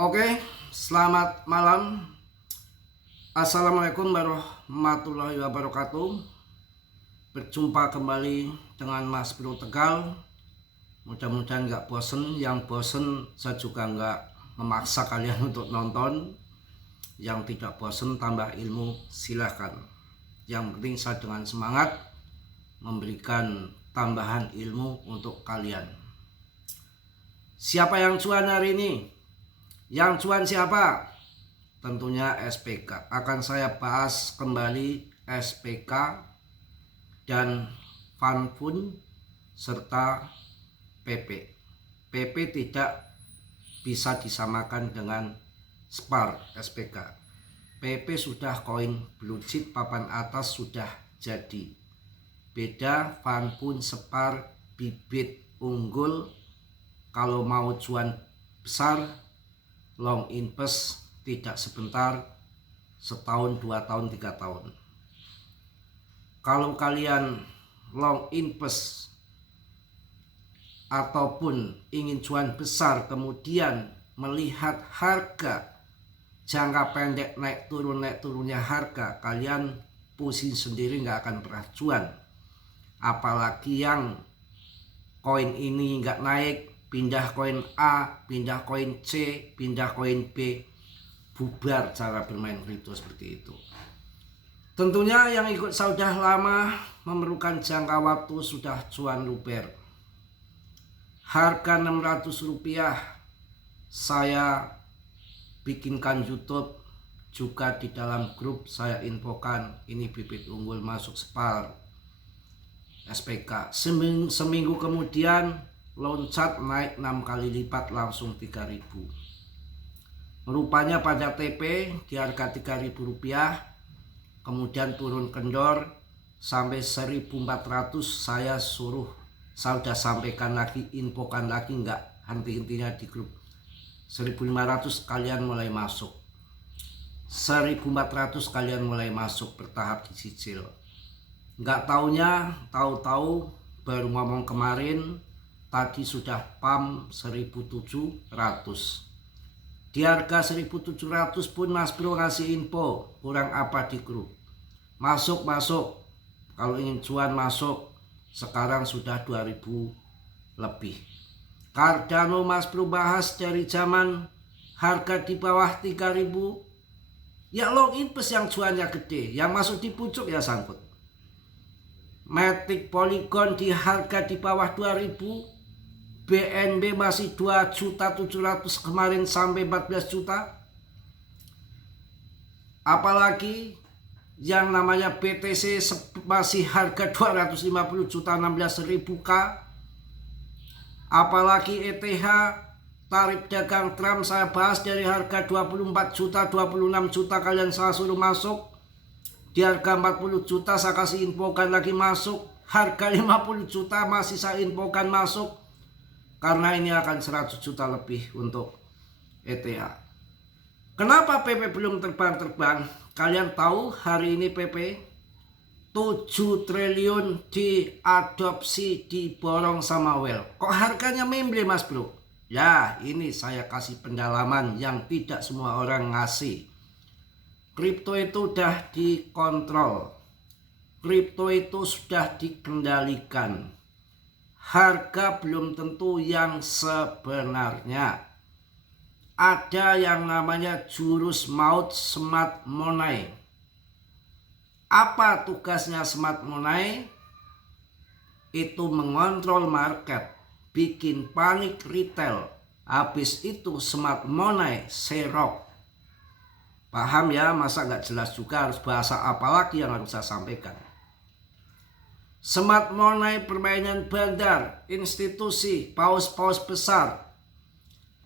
Oke, selamat malam. Assalamualaikum warahmatullahi wabarakatuh. Berjumpa kembali dengan Mas Bro Tegal. Mudah-mudahan nggak bosen. Yang bosen saya juga nggak memaksa kalian untuk nonton. Yang tidak bosen tambah ilmu silahkan. Yang penting saya dengan semangat memberikan tambahan ilmu untuk kalian. Siapa yang cuan hari ini? Yang cuan siapa? Tentunya SPK. Akan saya bahas kembali SPK dan FanFund serta PP. PP tidak bisa disamakan dengan SPAR SPK. PP sudah koin blue chip papan atas sudah jadi. Beda FanFund SPAR bibit unggul. Kalau mau cuan besar, long invest tidak sebentar, setahun, 2 tahun, 3 tahun. Kalau kalian long invest ataupun ingin cuan besar kemudian melihat harga jangka pendek naik turunnya harga, kalian pusing sendiri, nggak akan pernah cuan. Apalagi yang koin ini nggak naik, pindah koin A, pindah koin C, pindah koin B, bubar cara bermain kripto seperti itu. Tentunya yang ikut sudah lama memerlukan jangka waktu sudah cuan luber. Harga Rp600 saya bikinkan YouTube, juga di dalam grup saya infokan ini bibit unggul masuk SPAR SPK. Seminggu kemudian loncat naik 6 kali lipat langsung 3.000. Rupanya pada TP di harga Rp3.000, kemudian turun kendor sampai 1.400. Saya sudah sampaikan lagi, infokan lagi, nggak henti-hentinya di grup. 1.500 kalian mulai masuk, 1.400 kalian mulai masuk bertahap dicicil. Nggak taunya, tahu-tahu baru ngomong kemarin, tadi sudah pam 1.700. Di harga 1.700 pun Mas Bro ngasih info, kurang apa di grup. Masuk. Kalau ingin cuan masuk. Sekarang sudah 2.000 lebih. Cardano Mas Bro bahas dari zaman harga di bawah 3.000. Ya long invest yang cuannya gede, yang masuk di pucuk ya sangkut. Matic Polygon di harga di bawah 2.000. BNB masih 2.700.000 kemarin sampai 14 juta. Apalagi yang namanya BTC masih harga 250 juta, 16.000 K. Apalagi ETH tarif dagang Trump saya bahas dari harga 24 juta, 26 juta kalian saya suruh masuk. Di harga 40 juta saya kasih infokan lagi masuk. Harga 50 juta masih saya infokan masuk. Karena ini akan 100 juta lebih untuk ETH. Kenapa PP belum terbang-terbang? Kalian tahu hari ini PP 7 triliun diadopsi, diborong sama Well. Kok harganya memble Mas Bro? Ya ini saya kasih pendalaman yang tidak semua orang ngasih. Kripto itu sudah dikontrol. Kripto itu sudah dikendalikan. Harga belum tentu yang sebenarnya. Ada yang namanya jurus maut smart money. Apa tugasnya smart money? Itu mengontrol market, bikin panik retail. Habis itu smart money serok. Paham ya? Masa nggak jelas juga, harus bahasa apa lagi yang harus saya sampaikan. Smart money permainan bandar, institusi, paus-paus besar.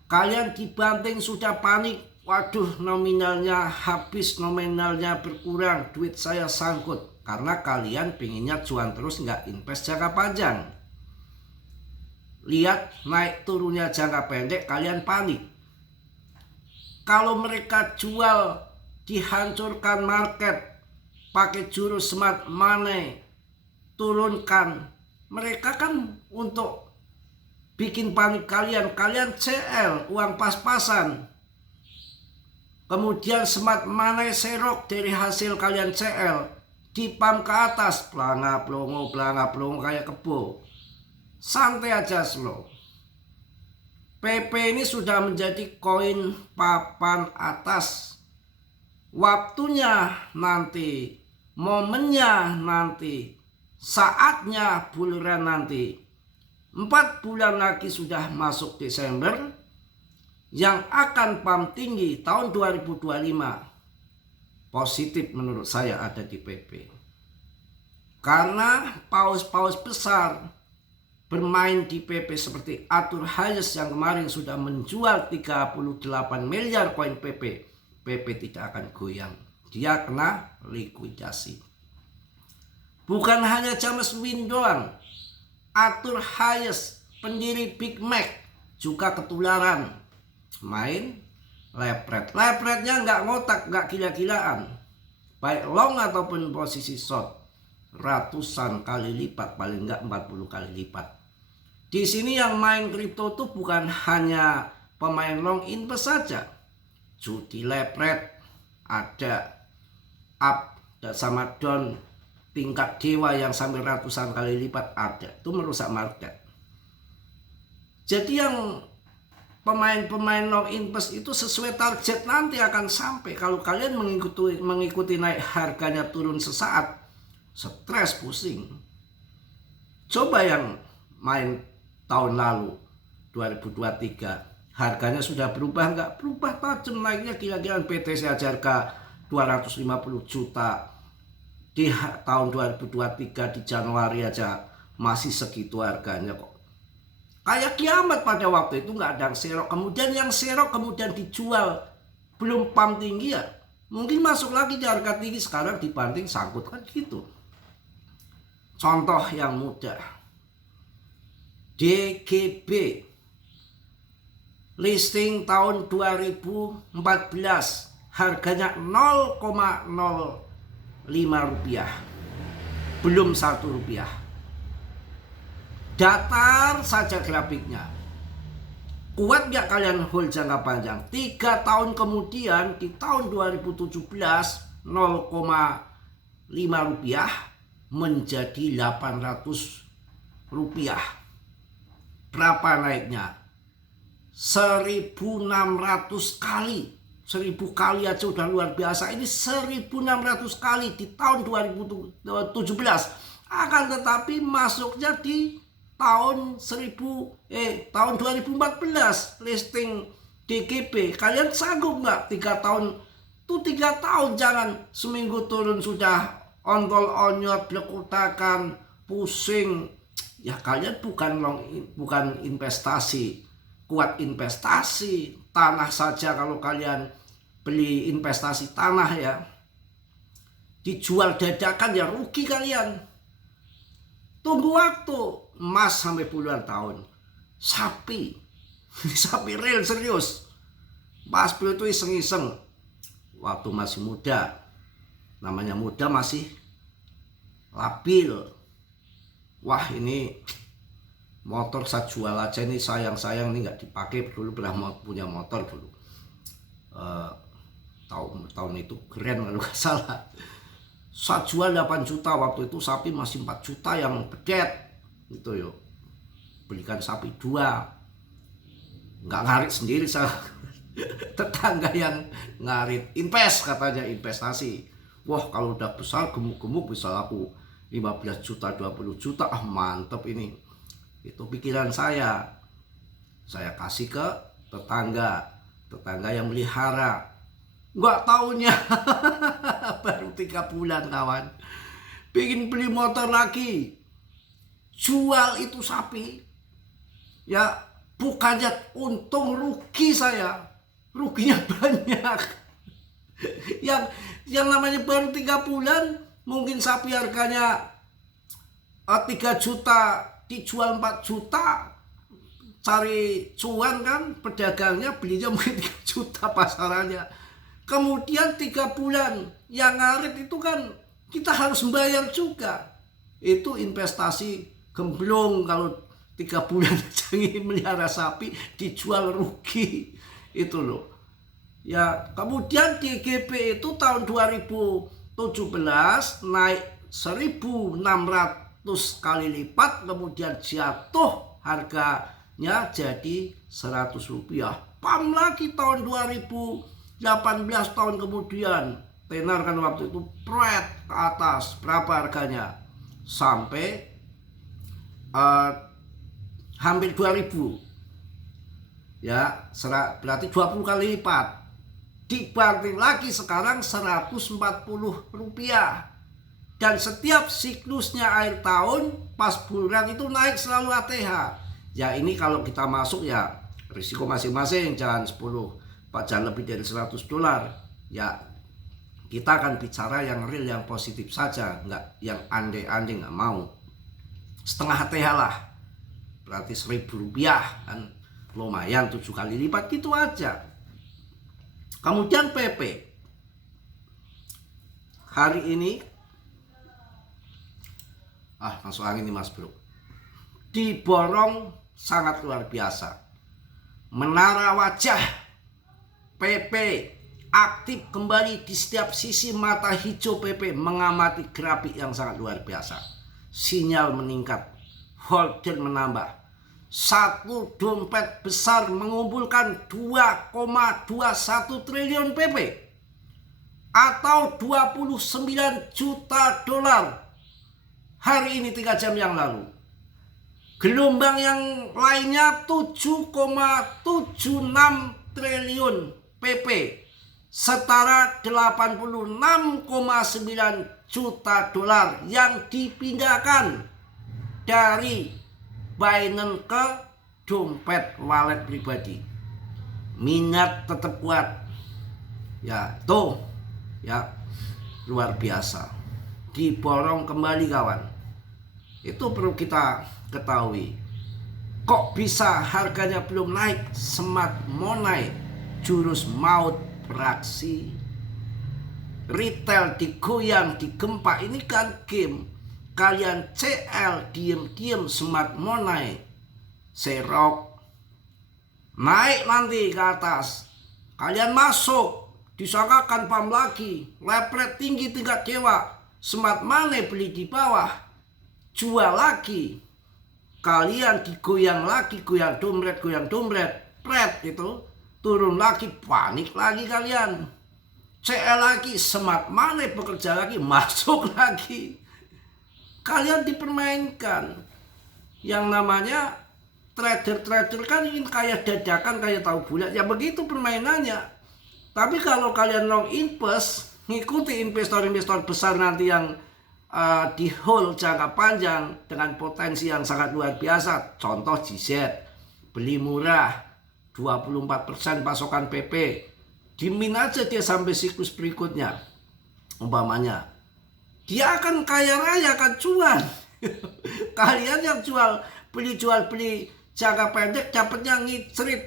Kalian dibanting sudah panik. Waduh, nominalnya habis, nominalnya berkurang, duit saya sangkut. Karena kalian pinginnya cuan terus, nggak invest jangka panjang. Lihat naik turunnya jangka pendek, kalian panik. Kalau mereka jual, dihancurkan market, pakai jurus smart money, turunkan, mereka kan untuk bikin panik kalian CL, uang pas-pasan. Kemudian Smart Money Serok dari hasil kalian CL dipam ke atas, pelanga pelongo kayak kebo. Santai aja, slow. PP ini sudah menjadi koin papan atas. Waktunya nanti, momennya nanti, saatnya bulan nanti. 4 bulan lagi sudah masuk Desember, yang akan pam tinggi tahun 2025. Positif menurut saya ada di PP. Karena paus-paus besar bermain di PP seperti Arthur Hayes yang kemarin sudah menjual 38 miliar koin PP. PP tidak akan goyang. Dia kena likuidasi. Bukan hanya James Wynn doang. Arthur Hayes, pendiri Big Mac, juga ketularan. Main lepret. Lepretnya nggak ngotak, nggak gila-gilaan. Baik long ataupun posisi short. Ratusan kali lipat, paling nggak 40 kali lipat. Di sini yang main kripto itu bukan hanya pemain long invest saja. Judi lepret ada, up sama down tingkat dewa yang sampai ratusan kali lipat ada. Itu merusak market. Jadi yang pemain-pemain long invest itu sesuai target nanti akan sampai. Kalau kalian mengikuti naik harganya turun sesaat, stres pusing. Coba yang main tahun lalu 2023, harganya sudah berubah nggak? Berubah tajam, naiknya gila-gilaan. PTC harga 250 juta di tahun 2023 di Januari aja masih segitu harganya kok. Kayak kiamat pada waktu itu, nggak ada yang serok. Kemudian yang serok kemudian dijual belum pam tinggi ya, mungkin masuk lagi di harga tinggi, sekarang dibanting sangkut kan gitu. Contoh yang mudah, DGB listing tahun 2014 harganya 0,05 rupiah, belum 1 rupiah. Datar saja grafiknya. Kuat gak kalian hold jangka panjang? 3 tahun kemudian di tahun 2017 0,5 rupiah menjadi 800 rupiah. Berapa naiknya? 1.600 kali. 1.000 kali aja udah luar biasa. Ini 1.600 kali di tahun 2017. Akan tetapi masuknya di tahun 2014 listing DGB. Kalian sanggup nggak 3 tahun? Tuh 3 tahun, jangan seminggu turun sudah ontol onyot, blekutakan, pusing. Ya kalian bukan investasi, kuat investasi tanah saja. Kalau kalian beli investasi tanah ya, dijual dadakan ya rugi kalian. Tunggu waktu, emas sampai puluhan tahun. Sapi real serius. Mas Bro itu iseng-iseng waktu masih muda. Namanya muda masih labil. Wah ini motor saya jual aja, ini sayang nih nggak dipakai. Dulu pernah punya motor dulu. Tahun itu keren kalau nggak salah. Saya jual 8 juta waktu itu, sapi masih 4 juta yang bedet gitu yuk. Belikan sapi 2, nggak ngarit sendiri saya. Tetangga yang ngarit, invest katanya, investasi. Wah kalau udah besar gemuk-gemuk bisa laku 15 juta 20 juta, mantep ini. Itu pikiran saya kasih ke tetangga yang melihara. Nggak taunya baru 3 bulan kawan, pengen beli motor lagi, jual itu sapi ya. Bukannya untung, rugi saya, ruginya banyak. yang namanya baru 3 bulan, mungkin sapi harganya 3 juta dijual 4 juta, cari cuan kan, pedagangnya belinya mungkin 3 juta pasarannya. Kemudian 3 bulan yang ngarit itu kan kita harus membayar juga. Itu investasi gemblong. Kalau 3 bulan aja melihara sapi dijual rugi. Itu loh. Ya, kemudian DGB itu tahun 2017 naik 1.600 kali lipat, kemudian jatuh harganya jadi Rp100. Pam lagi tahun 2018, tahun kemudian tenar kan waktu itu pret ke atas. Berapa harganya? Sampai hampir 2.000. Ya, berarti 20 kali lipat. Dibanting lagi sekarang Rp140. Dan setiap siklusnya akhir tahun pas bulan itu naik selalu ATH. Ya ini kalau kita masuk ya risiko masing-masing, jangan 10, jangan lebih dari $100. Ya kita akan bicara yang real, yang positif saja, nggak yang andai-andai, nggak mau. Setengah ATH lah, berarti Rp1.000 kan, lumayan 7 kali lipat gitu aja. Kemudian PP hari ini masuk angin nih Mas Bro, diborong sangat luar biasa. Menara wajah PP aktif kembali di setiap sisi mata hijau. PP mengamati grafik yang sangat luar biasa. Sinyal meningkat, holder menambah. Satu dompet besar mengumpulkan 2,21 triliun PP atau 29 juta dolar hari ini 3 jam yang lalu. Gelombang yang lainnya 7,76 triliun PP setara 86,9 juta dolar yang dipindahkan dari Binance ke dompet wallet pribadi. Minat tetap kuat. Ya, tuh. Ya, luar biasa. Diborong kembali kawan. Itu perlu kita ketahui. Kok bisa harganya belum naik? Smart Money jurus maut beraksi. Retail digoyang, digempa. Ini kan game. Kalian CL diem-diem Smart Money serok naik nanti ke atas, kalian masuk disangkakan pam lagi, lepret tinggi tingkat dewa. Smart Money beli di bawah, jual lagi, kalian digoyang lagi, goyang dompet pret itu turun lagi, panik lagi kalian. CL lagi, Smart Money bekerja lagi, masuk lagi. Kalian dipermainkan. Yang namanya trader kan ingin kaya dadakan, kaya tahu bulat. Ya begitu permainannya. Tapi kalau kalian long invest, ngikuti investor-investor besar nanti yang di hold jangka panjang dengan potensi yang sangat luar biasa. Contoh GZ, beli murah 24% pasokan PP. Dimin aja dia sampai siklus berikutnya. Umpamanya dia akan kaya raya, akan cuan. Kalian yang jual beli jangka pendek dapatnya ngicrit.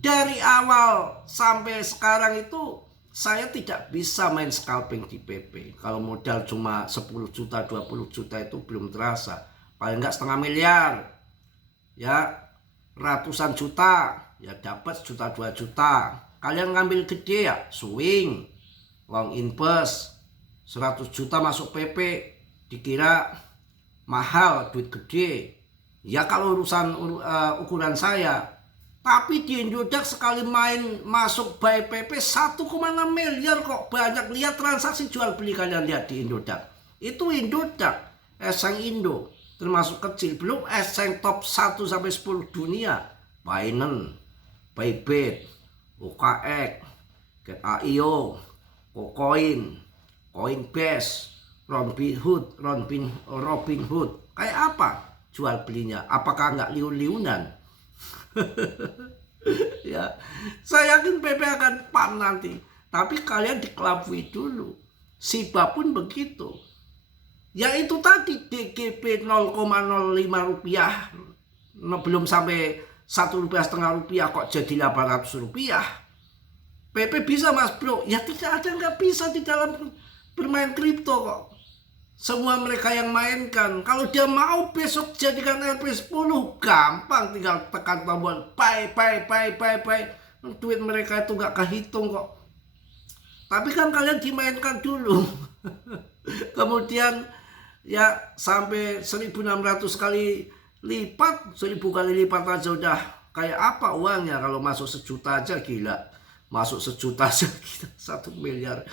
Dari awal sampai sekarang itu saya tidak bisa main scalping di PP. Kalau modal cuma 10 juta, 20 juta itu belum terasa. Paling enggak setengah miliar. Ya, ratusan juta, ya dapat juta 2 juta. Kalian ngambil gede ya, swing, long invest. 100 juta masuk PP, dikira mahal, duit gede. Ya kalau ukuran saya. Tapi di Indodax sekali main masuk buy PP 1,6 miliar kok. Banyak lihat transaksi jual beli, kalian lihat di Indodax. Itu Indodax, Eseng Indo, termasuk kecil. Belum Eseng top 1 sampai 10 dunia. Binance, Bybit, OKX, Get.io, KuCoin, Coinbase, Robinhood. Kayak apa jual belinya? Apakah nggak liun-liunan? Ya, saya yakin PP akan pam nanti. Tapi kalian dikelabui dulu. SIBA pun begitu. Ya itu tadi DGB 0,05 rupiah. Belum sampai Rp1,5 kok jadi Rp800. PP bisa Mas Bro. Ya tidak ada nggak bisa di dalam bermain kripto kok. Semua mereka yang mainkan. Kalau dia mau besok jadikan LP10, gampang, tinggal tekan tombol buy. Duit mereka itu nggak kehitung kok. Tapi kan kalian dimainkan dulu. Kemudian ya sampai 1.600 kali lipat, 1.000 kali lipat aja udah kayak apa uangnya. Kalau masuk 1 juta aja gila. Masuk 1 juta aja gila, 1,5 miliar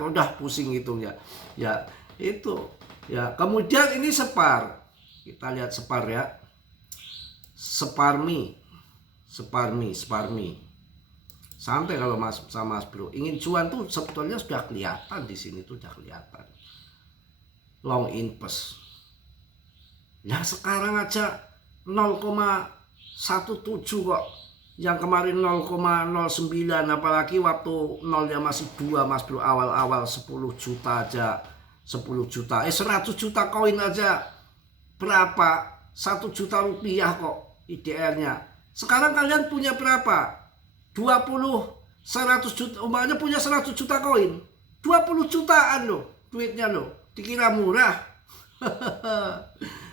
udah pusing hitungnya. Ya itu. Ya kemudian ini Spar. Kita lihat Spar ya. Sparmi. Santai kalau Mas Bro. Ingin cuan tuh sebetulnya sudah kelihatan di sini tuh udah kelihatan. Long invest. Ya sekarang aja 0,17 kok. Yang kemarin 0,09, apalagi waktu nolnya masih 2 Mas Bro, awal-awal 10 juta aja. 10 juta. 100 juta koin aja berapa? 1 juta rupiah kok IDR-nya. Sekarang kalian punya berapa? 100 juta, umpamanya punya 100 juta koin, 20 jutaan loh duitnya loh. Dikira murah.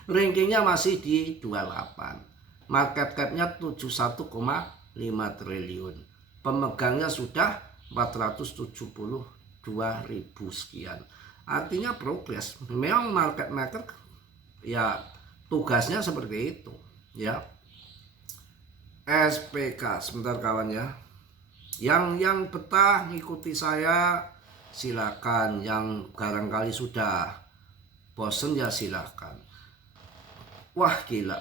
Rankingnya masih di 28. Market capnya 71,5 triliun. Pemegangnya sudah 472.000 sekian. Artinya progres. Memang market maker ya tugasnya seperti itu ya. SPK sebentar kawan ya. Yang betah ngikuti saya silakan, yang barangkali sudah bosen ya silakan. Wah gila,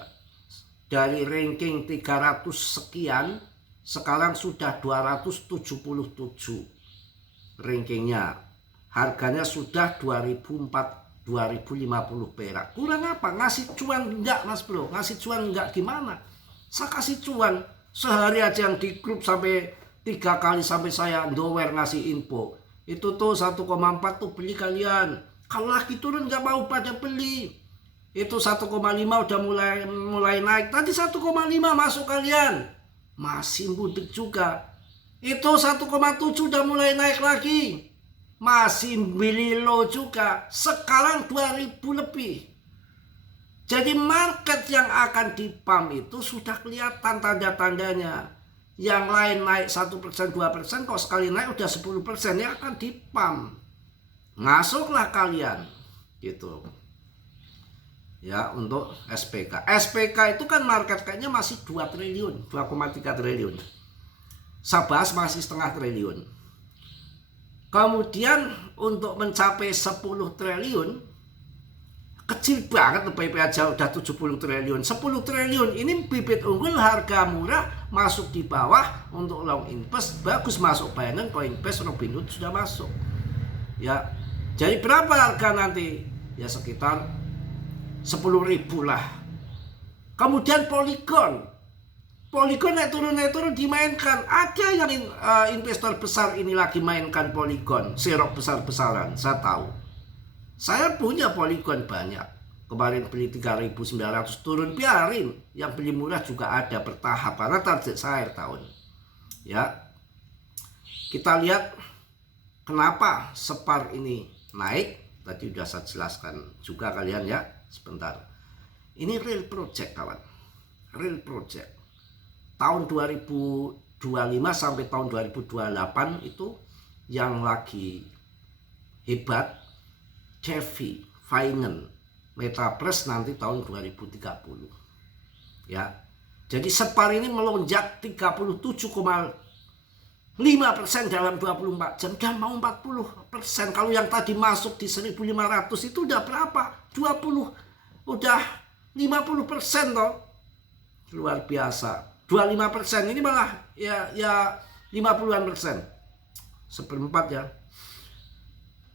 dari ranking 300 sekian sekarang sudah 277 rankingnya. Harganya sudah 2050 perak. Kurang apa? Ngasih cuan enggak Mas Bro? Ngasih cuan enggak gimana? Saya kasih cuan sehari aja yang di grup sampai 3 kali sampai saya dower ngasih info. Itu tuh 1,4 tuh beli kalian. Kalau lagi turun nggak mau pada beli. Itu 1,5 udah mulai naik. Tadi 1,5 masuk kalian. Masih mudik juga. Itu 1,7 udah mulai naik lagi. Masih beli low juga. Sekarang 2.000 lebih. Jadi market yang akan dipam itu sudah kelihatan tanda-tandanya. Yang lain naik 1%, 2%, kok sekali naik udah 10% ya akan dipam. Masuklah kalian. Gitu. Ya untuk SPK. SPK itu kan market kayaknya masih 2 triliun, 2,3 triliun. Sabas masih 0,5 triliun. Kemudian untuk mencapai 10 triliun, kecil banget PIP aja udah 70 triliun. 10 triliun ini bibit unggul, harga murah, masuk di bawah untuk long invest, bagus masuk Binance, Coinbase, Robinhood sudah masuk. Ya. Jadi berapa harga nanti? Ya sekitar 10.000 lah. Kemudian Polygon naik turun dimainkan. Ada yang investor besar ini lagi mainkan Polygon, serok besar-besaran, saya tahu. Saya punya Polygon banyak. Kemarin beli 3.900 turun, biarin. Yang beli murah juga ada bertahap karena target saya akhir tahun. Ya. Kita lihat kenapa Spar ini naik. Tadi sudah saya jelaskan juga kalian ya. Sebentar. Ini real project kawan. Real project. Tahun 2025 sampai tahun 2028 itu yang lagi hebat. Cevi, Finance, Metaverse nanti tahun 2030. Ya. Jadi Spar ini melonjak 37,5% dalam 24 jam dan mau 40%. Kalau yang tadi masuk di 1.500 itu udah berapa? 20. Udah 50% toh. Luar biasa. 25% ini malah ya 50-an%. 1/4 ya.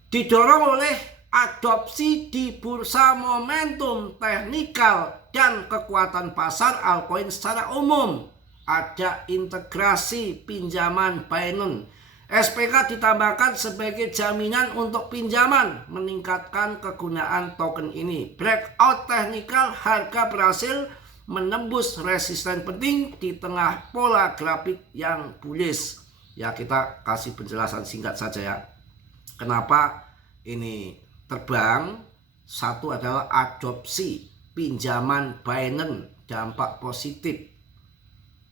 Didorong oleh adopsi di bursa momentum teknikal dan kekuatan pasar altcoin secara umum. Ada integrasi pinjaman Binance. SPK ditambahkan sebagai jaminan untuk pinjaman, meningkatkan kegunaan token ini. Breakout teknikal, harga berhasil menembus resisten penting di tengah pola grafik yang bullish. Ya kita kasih penjelasan singkat saja ya. Kenapa ini terbang? Satu adalah adopsi pinjaman Binance, dampak positif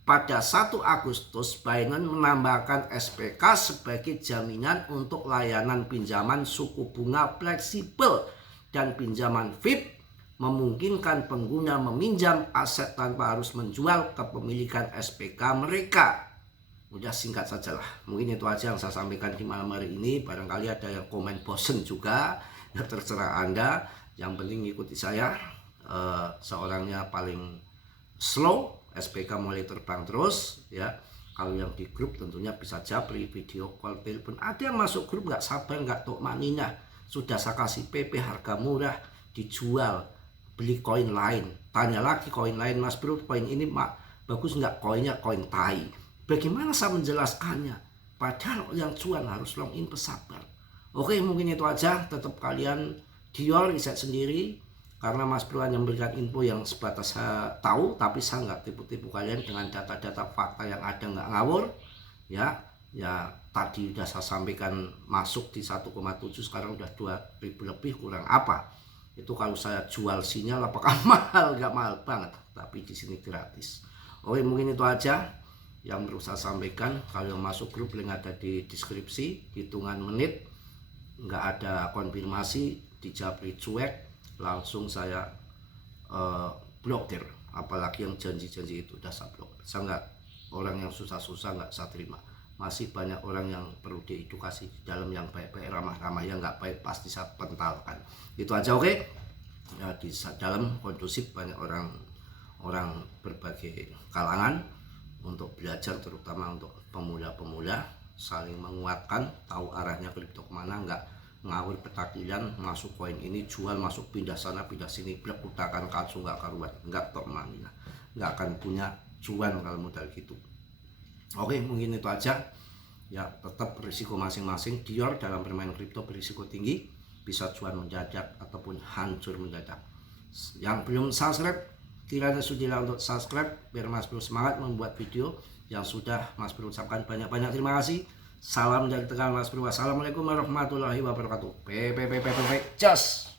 pada 1 Agustus Binance menambahkan SPK sebagai jaminan untuk layanan pinjaman suku bunga fleksibel dan pinjaman VIP, memungkinkan pengguna meminjam aset tanpa harus menjual kepemilikan SPK mereka. Udah singkat saja lah. Mungkin itu aja yang saya sampaikan di malam hari ini. Barangkali ada yang komen bosen juga, ya terserah Anda. Yang penting ikuti saya. Seorangnya paling slow, SPK mulai terbang terus ya. Kalau yang di grup tentunya bisa japri, video call, telepon. Ada yang masuk grup nggak sabar, nggak tok manina. Sudah saya kasih PP harga murah, dijual, beli koin lain. Tanya lagi koin lain, Mas Bro, koin ini bagus nggak? Koinnya koin tai. Bagaimana saya menjelaskannya? Padahal yang cuan harus long in pesabar. Oke, mungkin itu aja. Tetap kalian Dior riset sendiri. Karena Mas Bro hanya memberikan info yang sebatas saya tahu. Tapi saya nggak tipu-tipu kalian dengan data-data fakta yang ada, nggak ngawur. Ya tadi udah saya sampaikan masuk di 1,7, sekarang udah 2.000 lebih, kurang apa? Itu kalau saya jual sinyal apakah mahal? Nggak mahal banget. Tapi di sini gratis. Oke, mungkin itu aja yang perlu saya sampaikan. Kalau yang masuk grup, link ada di deskripsi. Hitungan menit, nggak ada konfirmasi, dijapri cuek, langsung saya blokir. Apalagi yang janji-janji itu udah saya blokir. Saya nggak, orang yang susah-susah nggak saya terima. Masih banyak orang yang perlu diedukasi di dalam, yang baik-baik, ramah-ramah, yang nggak baik pasti saya pentalkan. Itu aja, oke? Ya, di dalam kondusif banyak orang berbagai kalangan untuk belajar, terutama untuk pemula-pemula, saling menguatkan, tahu arahnya kripto kemana, nggak ngawur petakilan, masuk koin ini jual, masuk pindah sana pindah sini, blek utakan kalsu, nggak karuan, nggak tok manila, nggak akan punya cuan kalau modal gitu. Oke, mungkin itu aja ya. Tetap risiko masing-masing. Dior dalam bermain kripto berisiko tinggi, bisa cuan mendadak ataupun hancur mendadak. Yang belum subscribe, kiranya sudilah untuk subscribe biar Mas Bro semangat membuat video. Yang sudah, Mas Bro ucapkan banyak-banyak terima kasih. Salam dari Tegal Mas Bro. Wassalamualaikum warahmatullahi wabarakatuh. Just